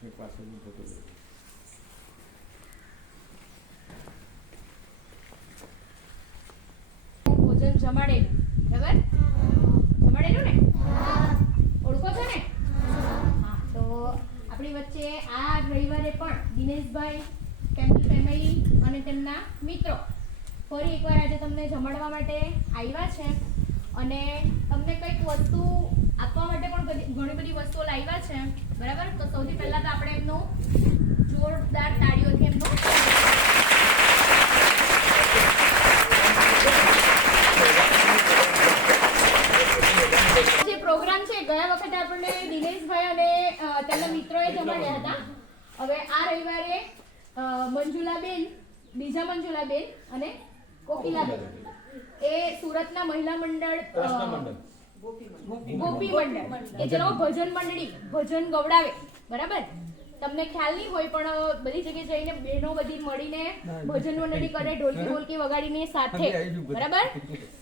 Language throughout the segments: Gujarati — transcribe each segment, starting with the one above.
પાછળની ફોટો ભોજન જમાડેલું, બરાબર? જમાડેલું ને? ઓળખો છો ને? હા, તો આપણી વચ્ચે આ રવિવારે પણ દિનેશભાઈ, તેમની ફેમિલી અને તેમના મિત્રો ફરી એકવાર આજે તમને જમાડવા માટે આવ્યા છે. અને તમને કંઈક વસ્તુ આપવા માટે પણ બધી- વસ્તુઓ લાવ્યા છે. બરાબર? તો સૌથી પહેલા તો આપણે એમનું જોરદાર તાળીઓથી એમનું પ્રોગ્રામ છે, ગયા વખતે આપણને દિનેશભાઈ અને તેમના મિત્રોએ જમાડ્યા હતા. હવે આ રવિવારે મંજુલાબેન, બીજા મંજુલાબેન અને કોકિલાબેન. એ સુરતના મહિલા મંડળ ગોપી મંડળ કે જેનો ભજન મંડળી ભજન ગવડાવે. બરાબર? તમને ખ્યાલ નહીં હોય પણ બધી જગ્યાએ જઈને બહેનો બધી મળીને ભજન મંડળી કરે ઢોલકી ઢોલકી વગાડીને સાથે. બરાબર?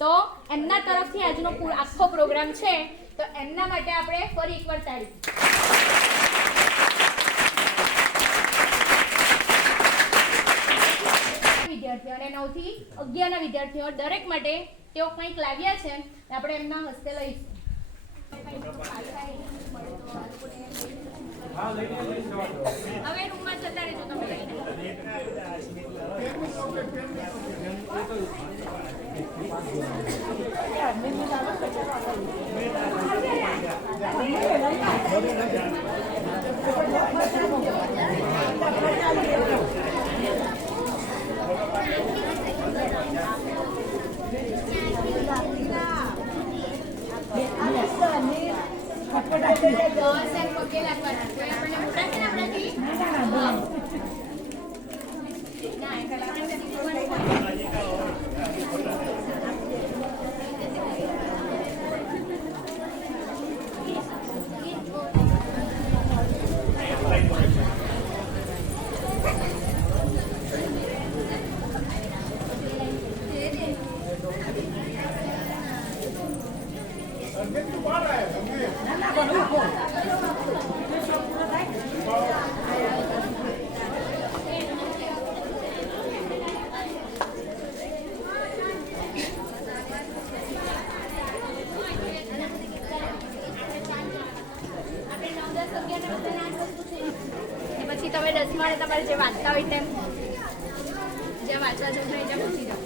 તો એમના તરફથી આજનો આખો પ્રોગ્રામ છે. તો એમના માટે આપણે ફરી એકવાર તાળી. વિદ્યાર્થીઓ અને થી અગિયાર ના વિદ્યાર્થીઓ દરેક માટે તેઓ કંઈક લાવ્યા છે આપણે એમના હસ્તે લઈશું. હવે રૂમમાં જતા રહેજો તમે લઈને. દસ પગે લાગવાના તો આપણને મોટા છે ને આપણાથી હા. ના એ પેલા આપણે શીખવાનું. આપણે નવ દસ અગિયાર ને બધાને આ જ વસ્તુ છે ને પછી તમે દસમાને તમારે જે વાંચતા હોય તેમ. જે વાંચવા જવું હોય ત્યાં પૂછી જાઓ